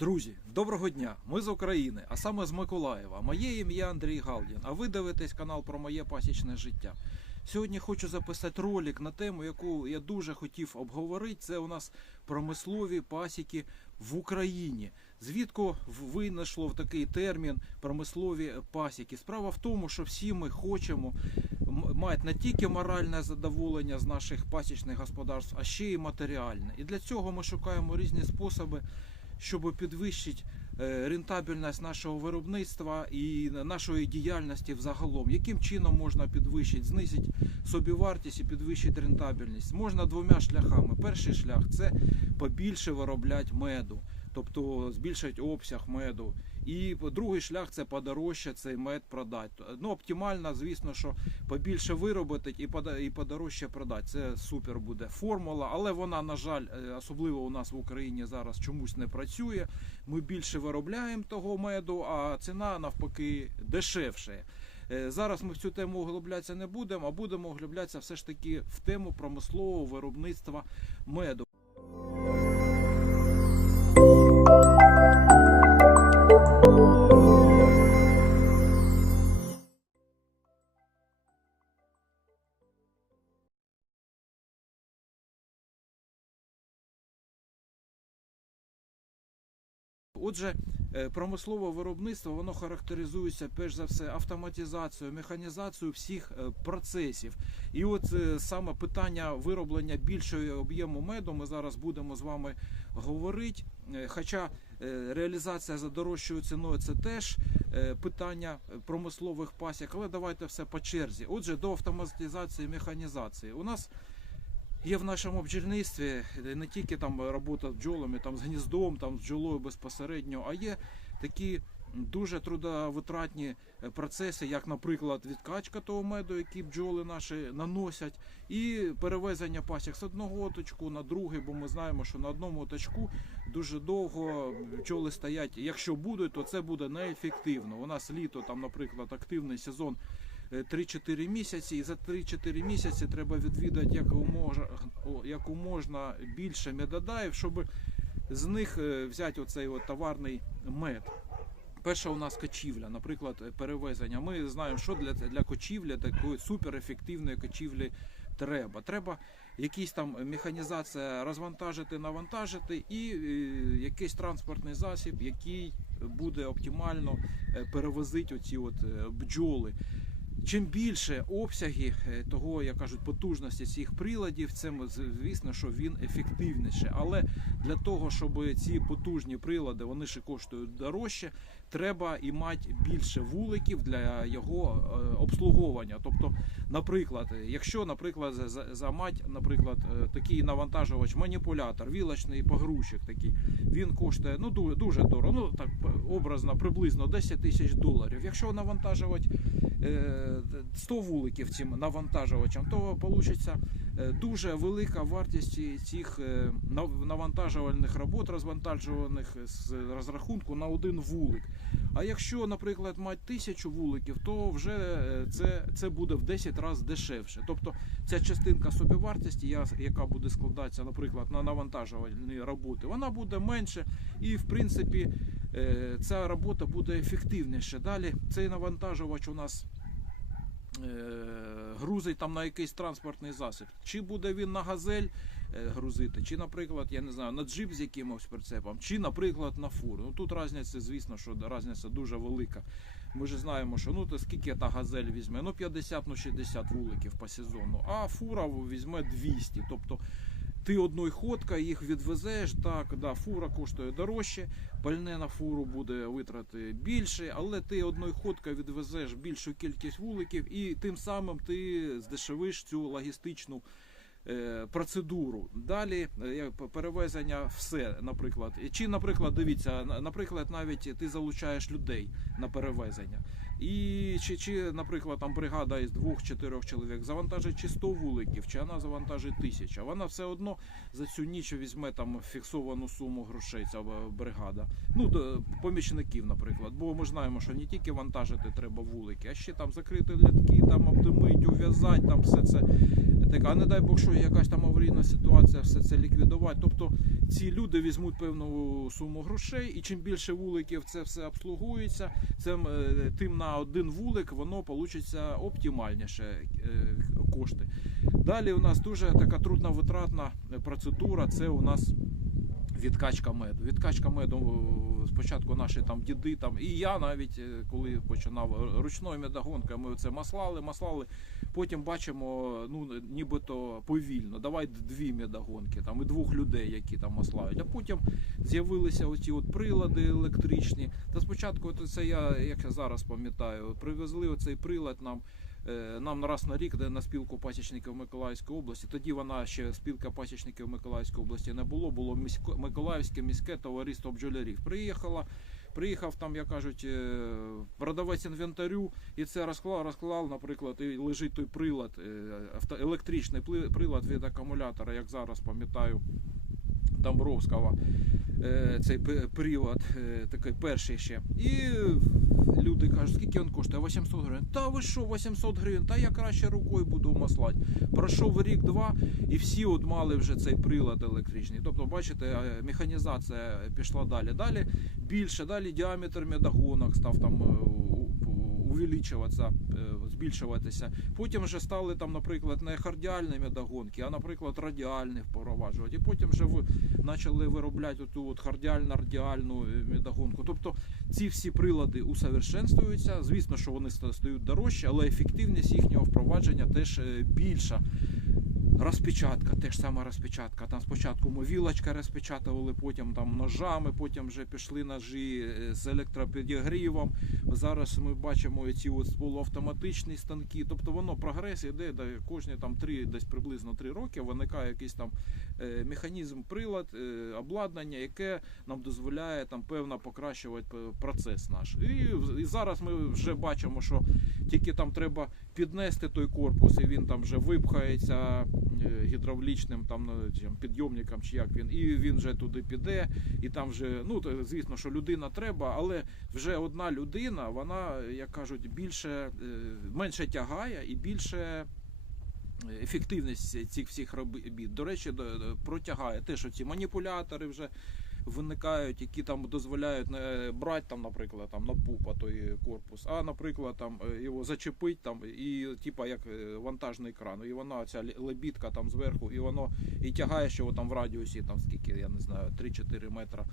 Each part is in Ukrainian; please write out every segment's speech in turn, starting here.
Друзі, доброго дня! Ми з України, а саме з Миколаєва. Моє ім'я Андрій Галдін, а ви дивитесь канал про моє пасічне життя. Сьогодні хочу записати ролик на тему, яку я дуже хотів обговорити. Це у нас промислові пасіки в Україні. Звідки винайшло в такий термін промислові пасіки? Справа в тому, що всі ми хочемо мати не тільки моральне задоволення з наших пасічних господарств, а ще й матеріальне. І для цього ми шукаємо різні способи щоб підвищити е, рентабельність нашого виробництва і нашої діяльності взагалом. Яким чином можна підвищити, знизити собівартість і підвищити рентабельність? Можна двома шляхами. Перший шлях це побільше виробляти меду, тобто збільшити обсяг меду. І другий шлях це подорожче цей мед продати. Ну, оптимально, звісно, що побільше виробити і і подорожче продати. Це супер буде формула, але вона, на жаль, е, особливо у нас в Україні зараз чомусь не працює. Ми більше виробляємо того меду, а ціна навпаки дешевше. Е, Зараз ми в цю тему углублятися не будемо, а будемо углублятися все ж таки в тему промислового виробництва меду. Отже, е, промислове виробництво воно характеризується перш за все автоматизацією, механізацією всіх е, процесів. І от е, саме питання вироблення більшого об'єму меду ми зараз будемо з вами говорити. Хоча реалізація за дорожчою ціною це теж питання промислових пасік, але давайте все по черзі. Отже, до автоматизації механізації. У нас Є в нашому бджільництві не тільки там робота з бджолами, там з гніздом, там з бджолою безпосередньо, а є такі дуже трудовитратні е, процеси, як, наприклад, відкачка того меду, який бджоли наші наносять, і перевезення пасік з одного оточку на другий, бо ми знаємо, що на одному оточку дуже довго бджоли стоять. Якщо будуть, то це буде неефективно. У нас літо, там, наприклад, активний сезон. Е, 3-4 місяці, і за 3-4 місяці треба відвідати як можна, більше медодаїв, щоб з них е, взяти оцей от товарний мед. Перша у нас кочівля, наприклад, е, перевезення. Ми знаємо, що для, для кочівлі, такої суперефективної кочівлі треба. Треба якісь там механізація розвантажити, навантажити і е, якийсь транспортний засіб, який буде оптимально е, перевозити оці от е, бджоли. Чим більше обсяги е, того, як кажуть, потужності цих приладів, цим звісно, що він ефективніше. Але для того, щоб ці потужні прилади вони ще коштують дорожче, треба і мати більше вуликів для його е, обслуговування. Тобто, наприклад, якщо, наприклад, за- мать, наприклад, е, такий навантажувач, маніпулятор, вілочний погрузчик такий, він коштує ну дуже, дорого. Ну так образно, приблизно 10 тисяч доларів. Якщо навантажувати е, 100 вуликів цим навантажувачем, то вийде дуже велика вартість цих навантажувальних робот, розвантажуваних з розрахунку на один вулик. А якщо, наприклад, мати тисячу вуликів, то вже е, це, це буде в 10 разів дешевше. Тобто ця частинка собівартості, яка буде складатися, наприклад, на навантажувальні роботи, вона буде менше, і в принципі е, ця робота буде ефективніше. Далі цей навантажувач у нас е, грузить там на якийсь транспортний засіб. Чи буде він на газель грузити, чи, наприклад, я не знаю, на джип з якимось прицепом, чи, наприклад, на фуру. Ну тут різниця, звісно, що різниця дуже велика. Ми ж знаємо, що ну то скільки та газель візьме? Ну 50, ну 60 вуликів по сезону, а фура візьме 200. Тобто ти одною ходкою їх відвезеш, так, да, фура коштує дорожче, пальне на фуру буде витрати більше, але ти одною ходкою відвезеш більшу кількість вуликів, і тим самим ти здешевиш цю логістичну е, процедуру. Далі е, перевезення все, наприклад. Чи, наприклад, дивіться, на- наприклад, навіть ти залучаєш людей на перевезення. І чи, чи, наприклад, там бригада із двох-чотирьох чоловік завантажить чи 100 вуликів, чи вона завантажить тисяча. Вона все одно за цю ніч візьме там фіксовану суму грошей, ця е, бригада. Ну, помічників, наприклад. Бо ми знаємо, що не тільки вантажити треба вулики, а ще там закрити лятки, там обдимить, ув'язати, там все це. Так, а не дай Бог, що якась там аварійна ситуація, все це ліквідувати. Тобто ці люди візьмуть певну суму грошей, і чим більше вуликів це все обслугується, е, тим на один вулик воно получиться оптимальніше е, кошти. Далі у нас дуже така трудна витратна процедура. Це у нас відкачка меду. Відкачка меду спочатку наші там діди, там і я навіть е, коли починав ручною медогонкою, ми це маслали, маслали. Потім бачимо, ну нібито повільно. Давай дві медогонки, там і двох людей, які там маслають. А потім з'явилися оці от прилади електричні. Та спочатку, це я, як я зараз пам'ятаю, привезли оцей прилад нам. е, Нам раз на рік де на спілку пасічників Миколаївської області. Тоді вона ще спілка пасічників Миколаївської області не було. Було місько, Миколаївське міське товариство бджолярів. Приїхала, приїхав там, як кажуть, е, продавець інвентарю, і це розклав, розклав, наприклад, і лежить той прилад, е, електричний прилад від акумулятора, як зараз пам'ятаю. Домбровського е, цей привод, е, такий перший ще. І люди кажуть, скільки він коштує? 800 гривень. Та ви що, 800 гривень? Та я краще рукою буду маслати. Пройшов рік-два, і всі от мали вже цей прилад електричний. Тобто, бачите, е, механізація пішла далі. Далі більше, далі діаметр медогонок став там. Увеличуватися, е, збільшуватися. Потім вже стали там, наприклад, не хардіальними догонки, а, наприклад, радіальні впроваджувати. І потім вже почали виробляти ту от хардіально радіальну е, медогонку. Тобто ці всі прилади усовершенствуються. Звісно, що вони стають дорожчі, але ефективність їхнього впровадження теж е, більша. Розпечатка, теж сама розпечатка. Там спочатку ми вілочка розпечатували, потім там ножами, потім вже пішли ножі е, з електропідігрівом. Зараз ми бачимо ці от полуавтоматичні станки. Тобто воно прогрес іде де кожні там три, десь приблизно три роки виникає якийсь там е, механізм, прилад, е, обладнання, яке нам дозволяє там певно покращувати процес наш. І, і зараз ми вже бачимо, що тільки там треба піднести той корпус, і він там вже випхається е, гідравлічним там ну, підйомником, чи як він, і він вже туди піде, і там вже, ну звісно, що людина треба, але вже одна людина, вона, як кажуть, більше е, менше тягає і більше. Ефективність цих всіх робіт, до речі, протягає те, що ці маніпулятори вже виникають, які там дозволяють не брати там, наприклад, там на пупа той корпус, а наприклад, там е, його зачепить там і типа як е, вантажний кран, і вона ця ле- лебідка там зверху, і воно і тягає, що там в радіусі там скільки, я не знаю, 3-4 метра.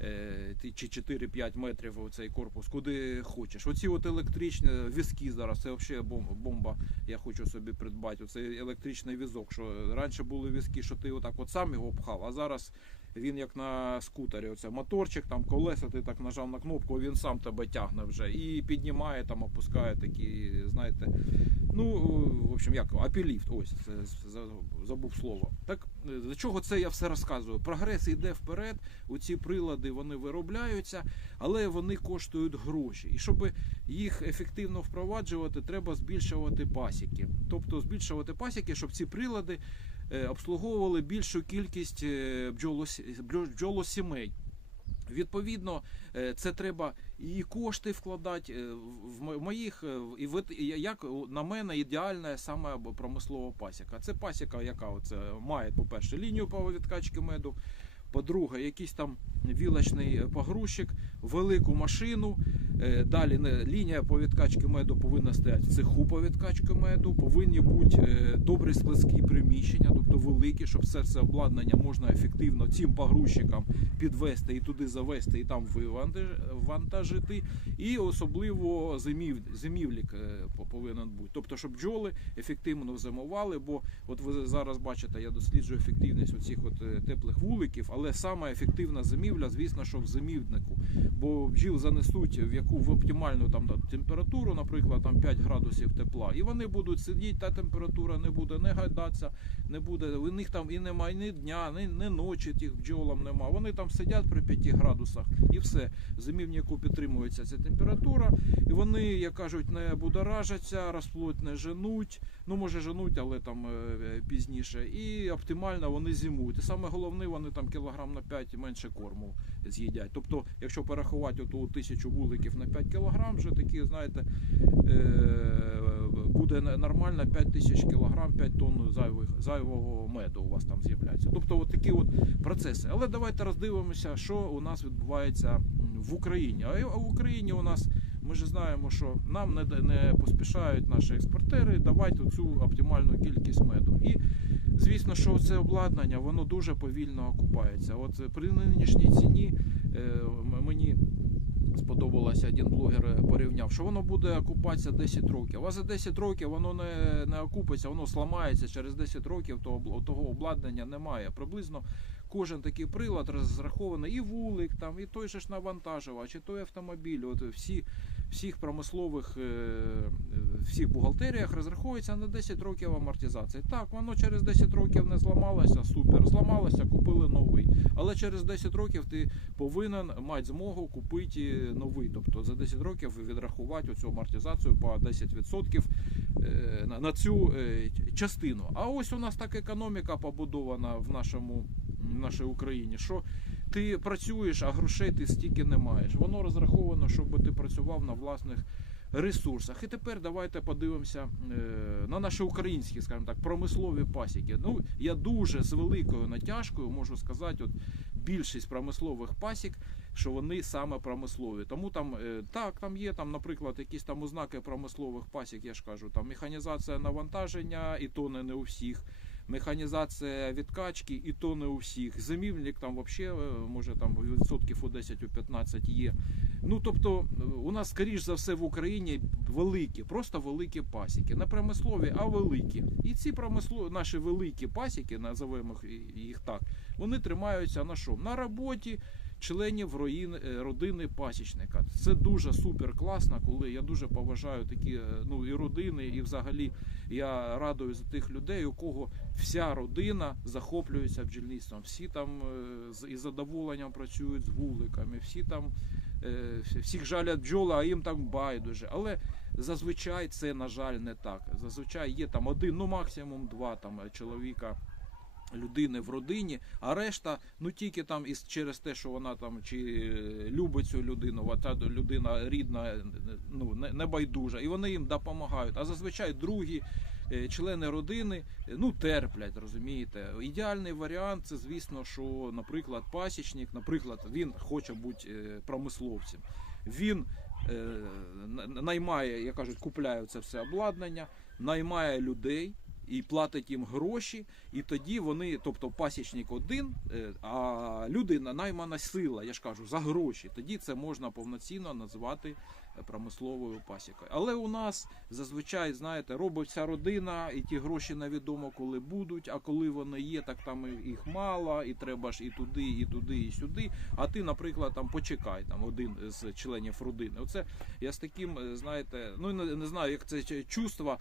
е, Чи 4-5 метрів цей корпус, куди хочеш. Оці от електричні візки зараз, це взагалі бомба. Я хочу собі придбати. Оцей електричний візок. Що раніше були візки, що ти отак от сам його пхав, а зараз він як на скутері. Оце моторчик, там колеса, ти так нажав на кнопку, він сам тебе тягне вже і піднімає, там опускає такі, знаєте. Ну, в общем, як апіліфт, ось забув слово. Так до чого це я все розказую? Прогрес йде вперед. Оці прилади вони виробляються, але вони коштують гроші. І щоб їх ефективно впроваджувати, треба збільшувати пасіки. Тобто збільшувати пасіки, щоб ці прилади обслуговували більшу кількість е, бджолосімей. Відповідно, е, це треба і кошти вкладати е, в моїх е, і вит- як на мене ідеальна саме промислова пасіка. Це пасіка, яка оце має, по-перше, лінію по відкачки меду. По-друге, якийсь там вілочний погрузчик, велику машину. Е, Далі лінія по відкачці меду повинна стояти в цеху по відкачці меду. Повинні бути е, добрі складські приміщення, тобто великі, щоб все це обладнання можна ефективно цим погрузчикам підвести і туди завести, і там вивантаж- вантажити. І особливо зимів, зимівлік е, повинен бути. Тобто, щоб бджоли ефективно зимували, бо от ви зараз бачите, я досліджую ефективність оцих от теплих вуликів, але саме ефективна зимівля, звісно, що в зимівнику. Бо бджіл занесуть в яку в оптимальну там температуру, наприклад, там 5 градусів тепла, і вони будуть сидіти, та температура не буде не гадатися, не буде. У них там і немає ні дня, ні, ні ночі тих бджолам нема. Вони там сидять при 5 градусах і все. Зимівнику підтримується ця температура, і вони, як кажуть, не будоражаться, розплод не женуть. Ну, може женуть, але там е, пізніше. І оптимально вони зимують. І саме головне, вони там кілограм на 5 менше корму з'їдять. Тобто, якщо порахувати оту тисячу вуликів на 5 кг, вже такі, знаєте, е, буде нормально 5 тисяч кг, 5 тонн зайвих, зайвого меду у вас там з'являється. Тобто от такі от процеси. Але давайте роздивимося, що у нас відбувається в Україні. А в Україні у нас ми ж знаємо, що нам не, не поспішають наші експортери давати цю оптимальну кількість меду. І звісно, що це обладнання воно дуже повільно окупається. От при нинішній ціні е, мені сподобалося один блогер е, порівняв, що воно буде окупатися 10 років. А за 10 років воно не, не окупиться, воно сламається через 10 років, то того обладнання немає. Приблизно кожен такий прилад розрахований і вулик, там, і той же ж навантажувач, і той автомобіль. От всі всіх промислових е, е, всіх бухгалтеріях розраховується на 10 років амортизації. Так, воно через 10 років не зламалося, супер, зламалося, купили новий. Але через 10 років ти повинен мати змогу купити новий. Тобто за 10 років відрахувати оцю амортизацію по 10% е, на- цю е, частину. А ось у нас так економіка побудована в нашому в нашій Україні, що ти працюєш, а грошей ти стільки не маєш. Воно розраховано, щоб ти працював на власних ресурсах. І тепер давайте подивимося е, на наші українські, скажімо так, промислові пасіки. Ну, я дуже з великою натяжкою можу сказати, от більшість промислових пасік, що вони саме промислові. Тому там е, так, там є там, наприклад, якісь там ознаки промислових пасік, я ж кажу, там механізація навантаження, і то не, не у всіх. Механізація відкачки, і то не у всіх. Зимівник там взагалі може там відсотків у 10 у 15 є. Ну тобто е, у нас скоріш за все в Україні великі, просто великі пасіки. Не промислові, а великі. І ці промислові наші великі пасіки, називаємо їх так, вони тримаються на що? На роботі членів е, родини пасічника. Це дуже супер класно, коли я дуже поважаю такі е, ну і родини, і взагалі я радую за тих людей, у кого вся родина захоплюється бджільництвом. Всі там е, з- із задоволенням працюють з вуликами, всі там всіх жалять бджоли, а їм там байдуже. Але зазвичай це, на жаль, не так. Зазвичай є там один, ну максимум два там чоловіка. Людини в родині, а решта ну тільки там із через те, що вона там чи е, любить цю людину, а та людина рідна, е, ну не, не байдужа, і вони їм допомагають. А зазвичай другі е, члени родини ну терплять, розумієте. Ідеальний варіант це, звісно, що, наприклад, пасічник, наприклад, він хоче бути промисловцем. Він наймає, як кажуть, купляє це все обладнання, наймає людей. І платить їм гроші, і тоді вони, тобто пасічник один, е, а людина наймана сила, я ж кажу, за гроші. Тоді це можна повноцінно назвати е, промисловою пасікою. Але у нас зазвичай, знаєте, робить вся родина, і ті гроші невідомо коли будуть. А коли вони є, так там їх мало, і треба ж і туди, і туди, і сюди. А ти, наприклад, там почекай, там один з членів родини. Оце я з таким, е, знаєте, ну не, не знаю, як це чувство.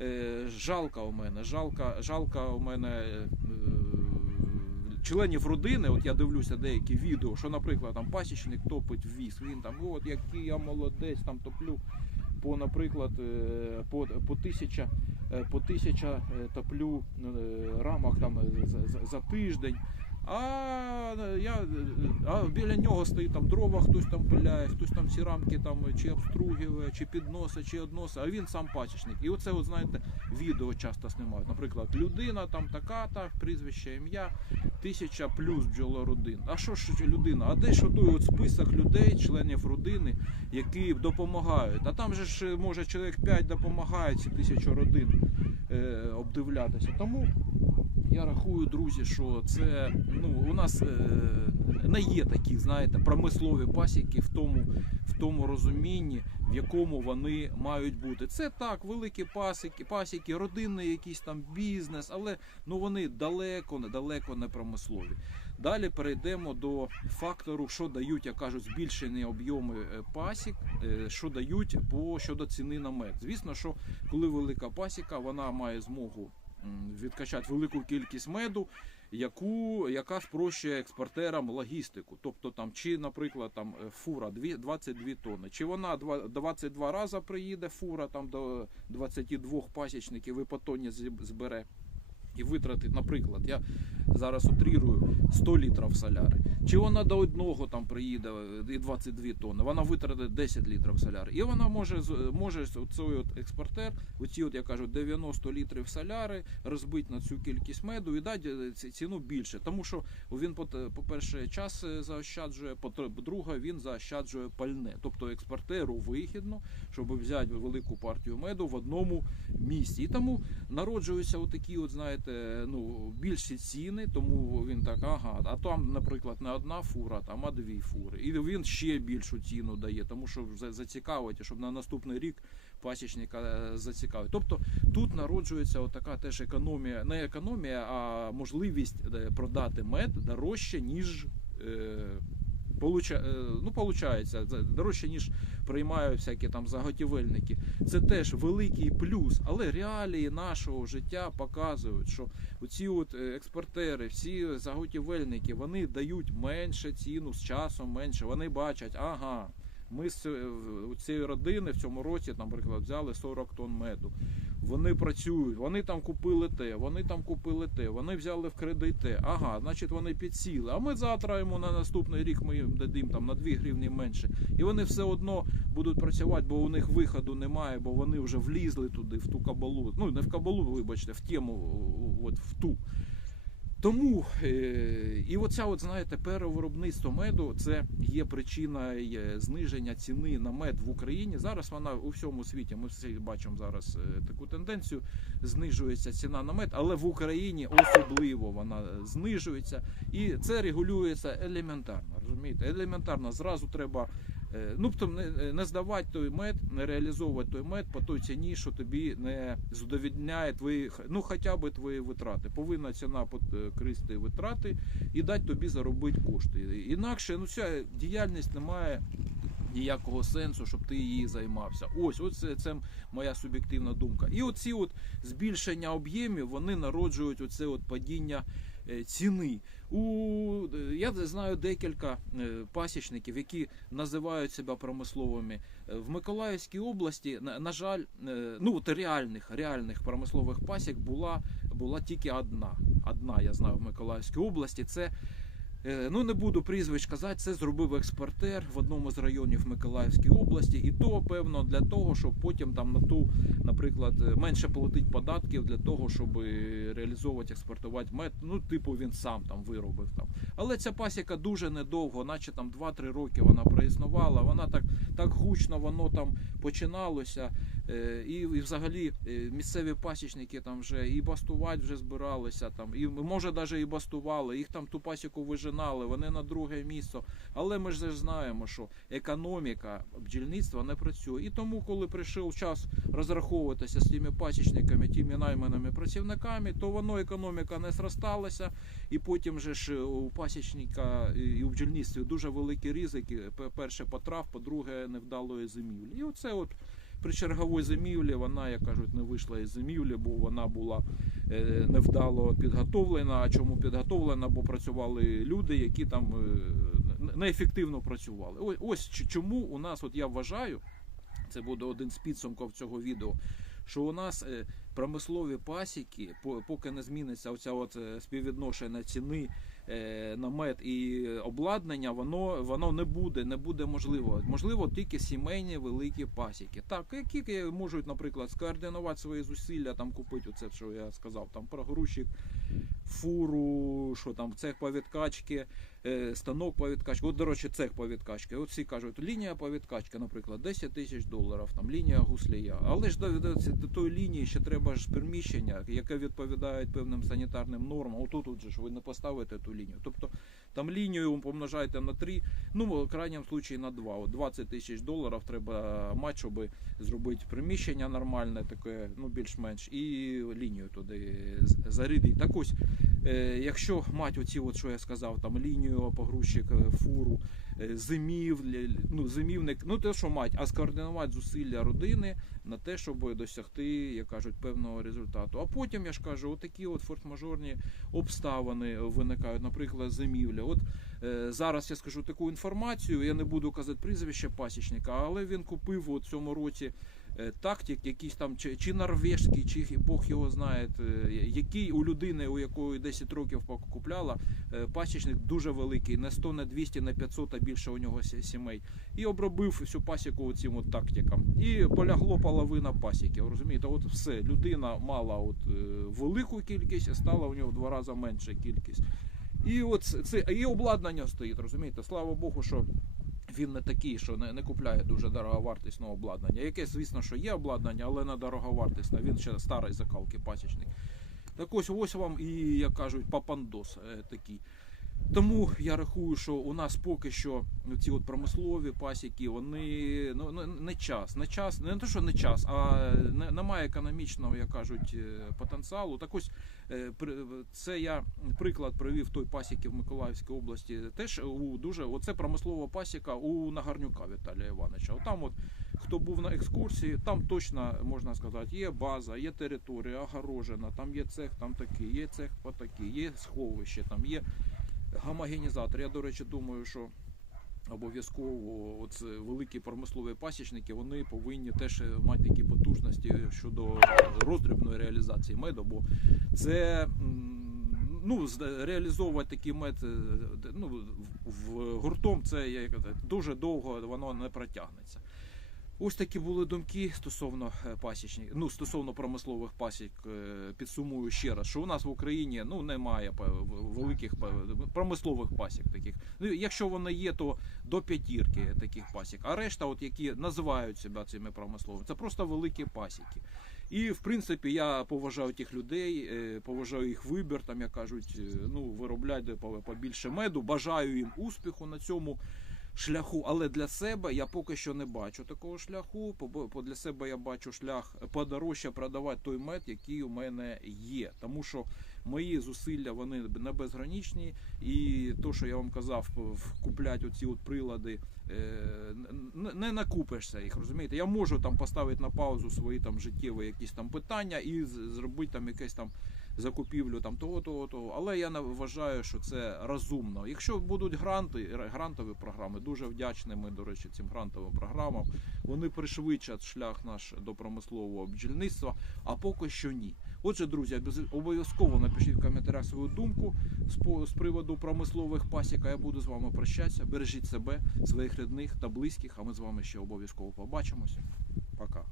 Е, жалка у мене, жалка, жалка у мене е, членів родини. От я дивлюся деякі відео, що, наприклад, там пасічник топить в віз. Він там, от який я молодець, там топлю по, наприклад, е, по, по тисяча, по тисяча топлю рамах там за, за, за тиждень. А е, я е, а біля нього стоїть там дрова, хтось там пиляє, хтось там ці рамки там чи обстругує, чи підносить, чи односить, а він сам пасічник. І оце, от, знаєте, відео часто знімають. Наприклад, людина там така-та, прізвище, ім'я, тисяча плюс бджолородин. А що ж людина? А де ж той от список людей, членів родини, які допомагають? А там же ж може чоловік 5 допомагає ці тисячу родин е, обдивлятися. Тому я рахую, друзі, що це ну у нас е, не є такі, знаєте, промислові пасіки в тому, в тому розумінні, в якому вони мають бути. Це так, великі пасіки, пасіки, родинний якийсь там бізнес, але ну вони далеко, далеко не промислові. Далі перейдемо до фактору, що дають, як кажуть, збільшені об'єми е, пасік, е, що дають по щодо ціни на мед. Звісно, що коли велика пасіка, вона має змогу відкачати велику кількість меду, яку, яка спрощує експортерам логістику. Тобто там, чи, наприклад, там е, фура дві- 22 тонни, чи вона два- 22 рази приїде фура там до 22 пасічників і по тонні збере. І витратить, наприклад, я зараз утрірую 100 літрів соляри. Чи вона до одного там приїде е, і 22 тонни, вона витратить 10 літрів соляри. І вона може з- може цей от експортер, оці от я кажу, 90 літрів соляри розбити на цю кількість меду і дати е, ціну більше. Тому що він по- по-перше, час е, заощаджує, по-друге, він заощаджує пальне. Тобто експортеру вигідно, щоб взяти велику партію меду в одному місці. І тому народжуються отакі, от знаєте, ну більші ціни, тому він так, ага, а там, наприклад, не одна фура, там а дві фури. І він ще більшу ціну дає, тому що за- зацікавить, щоб на наступний рік пасічника е, зацікавить. Тобто тут народжується отака теж економія, не економія, а можливість е, продати мед дорожче, ніж. Получа... е, Ну, получається, дорожче, ніж приймають всякі там заготівельники. Це теж великий плюс. Але реалії нашого життя показують, що от е, експортери, всі заготівельники, вони дають менше ціну з часом менше. Вони бачать, ага. Ми з цієї родини в цьому році, наприклад, взяли 40 тонн меду. Вони працюють, вони там купили те, вони там купили те, вони взяли в кредит те. Ага, значить вони підсіли. А ми завтра йому на наступний рік ми їм дадим там на 2 гривні менше. І вони все одно будуть працювати, бо у них виходу немає, бо вони вже влізли туди, в ту кабалу. Ну не в кабалу, вибачте, в тему, от в ту. Тому е, і оця, от знаєте, перевиробництво меду це є причина зниження ціни на мед в Україні. Зараз вона у всьому світі. Ми всі бачимо зараз е, таку тенденцію. Знижується ціна на мед, але в Україні особливо вона е, знижується, і це регулюється елементарно. Розумієте, елементарно зразу треба. Е, Ну, тобто не, здавати той мед, не реалізовувати той мед по той ціні, що тобі не задовільняє твої, ну хоча б твої витрати. Повинна ціна покрити витрати і дати тобі заробити кошти. Інакше ну ця діяльність не має ніякого сенсу, щоб ти її займався. Ось, ось це, це моя суб'єктивна думка. І оці от збільшення об'ємів вони народжують оце от падіння е, ціни. У е, я знаю декілька е, пасічників, які називають себе промисловими Е, в Миколаївській області. На, на жаль, е, ну от реальних реальних промислових пасік була була тільки одна. Одна я знаю в Миколаївській області. Це Е, Ну, не буду прізвищ казати, це зробив експортер в одному з районів Миколаївської області, і то певно для того, щоб потім там на ту, наприклад, е, менше платить податків для того, щоб е, реалізовувати, експортувати мед. Ну, типу, він сам там виробив там. Але ця пасіка дуже недовго, наче там 2-3 роки вона проіснувала. Вона так, так гучно воно там починалося. Е, І, і взагалі е, місцеві пасічники там вже і бастувати вже збиралися там, і може навіть і бастували, їх там ту пасіку вижинали, вони на друге місце. Але ми ж знаємо, що економіка бджільництва не працює. І тому, коли прийшов час розраховуватися з тими пасічниками, тими найманими працівниками, то воно економіка не зросталася, і потім же ж у пасічника і у бджільництві дуже великі ризики. Перше потрав, по-друге, невдалої зимівлі. І оце от при черговій зимівлі вона, як кажуть, не вийшла із зимівлі, бо вона була е, невдало підготовлена. А чому підготовлена? Бо працювали люди, які там е, неефективно працювали. Ось, чому у нас, от я вважаю, це буде один з підсумків цього відео. Що у нас е, промислові пасіки, по- поки не зміниться оця от співвідношення ціни е, на мед і обладнання, воно, воно не буде, не буде можливо. Можливо, тільки сімейні великі пасіки. Так, які можуть, наприклад, скоординувати свої зусилля, там купити оце, що я сказав, там прогрузчик, фуру, що там, цех по е, станок по відкачці. От, до речі, цех по. От всі кажуть, лінія по відкачці, наприклад, 10 тисяч доларів, там лінія гуслія. Але ж до, до тої лінії ще треба ж приміщення, яке відповідає певним санітарним нормам. Отут от же ж ви не поставите ту лінію. Тобто там лінію помножайте на 3, ну в крайньому случаї на 2. От 20 тисяч доларів треба мати, щоб зробити приміщення нормальне, таке, ну більш-менш, і лінію туди зарядити. Так ось, е, якщо мати оці, от, що я сказав, там лінію, погрузчик, е, фуру, зимів, ну, зимівник, ну те, що мать, а скоординувати зусилля родини на те, щоб досягти, як кажуть, певного результату. А потім я ж кажу, отакі от форс-мажорні обставини виникають, наприклад, зимівля. От е, зараз я скажу таку інформацію. Я не буду казати прізвище пасічника, але він купив у цьому році е, тактик, якийсь там чи, чи норвежський, чи Бог його знає, е, який у людини, у якої 10 років покупляла, е, пасічник дуже великий, не 100, не 200, не 500, а більше у нього сімей. І обробив всю пасіку цим от тактикам. І полягло половина пасіків. Розумієте, от все, людина мала от, е, велику кількість, а стала у нього в два рази менша кількість. І от це і обладнання стоїть, розумієте? Слава Богу, що він не такий, що не, не купляє дуже дороговартісного обладнання. Яке, звісно, що є обладнання, але не дороговартісне. Він ще старий закалки пасічник. Так ось ось вам і, як кажуть, папандос е, такий. Тому я рахую, що у нас поки що ці от промислові пасіки, вони ну не- не час, не час, не те, що не час, а не, немає економічного, як кажуть, е, потенціалу. Так ось е, це я приклад привів той пасіки в Миколаївській області. Теж у дуже оце промислова пасіка у Нагарнюка Віталія Івановича. Отам от хто був на екскурсії, там точно можна сказати, є база, є територія огорожена, там є цех, там такий, є цех потакий, є сховище, там є гомогенізатор. Я, до речі, думаю, що обов'язково е, великі промислові пасічники вони повинні теж е, мати такі потужності щодо роздрібної реалізації меду, бо це ну, реалізовувати такий мед е, ну, в- гуртом це як дуже довго воно не протягнеться. Ось такі були думки стосовно е, пасічні, ну стосовно промислових пасік. Е, Підсумую ще раз, що у нас в Україні ну немає великих промислових пасік таких. Ну якщо вони є, то до п'ятірки таких пасік. А решта, от які називають себе цими промисловими, це просто великі пасіки. І в принципі я поважаю тих людей, е, поважаю їх вибір, там як кажуть, ну виробляйте по- побільше меду. Бажаю їм успіху на цьому шляху, але для себе я поки що не бачу такого шляху. По- Для себе я бачу шлях подорожче продавати той мед, який у мене є. Тому що мої зусилля вони не безгранічні, і то, що я вам казав, купляти оці от прилади. е, Не накупишся їх, розумієте? Я можу там поставити на паузу свої там життєві якісь там питання і зробити там якесь там закупівлю там того, того, того. Але я вважаю, що це розумно. Якщо будуть гранти, грантові програми, дуже вдячні ми, до речі, цим грантовим програмам. Вони пришвидшать шлях наш до промислового бджільництва, а поки що ні. Отже, друзі, обов'язково напишіть в коментарях свою думку з приводу промислових пасік. А я буду з вами прощатися. Бережіть себе, своїх рідних та близьких. А ми з вами ще обов'язково побачимося. Пока.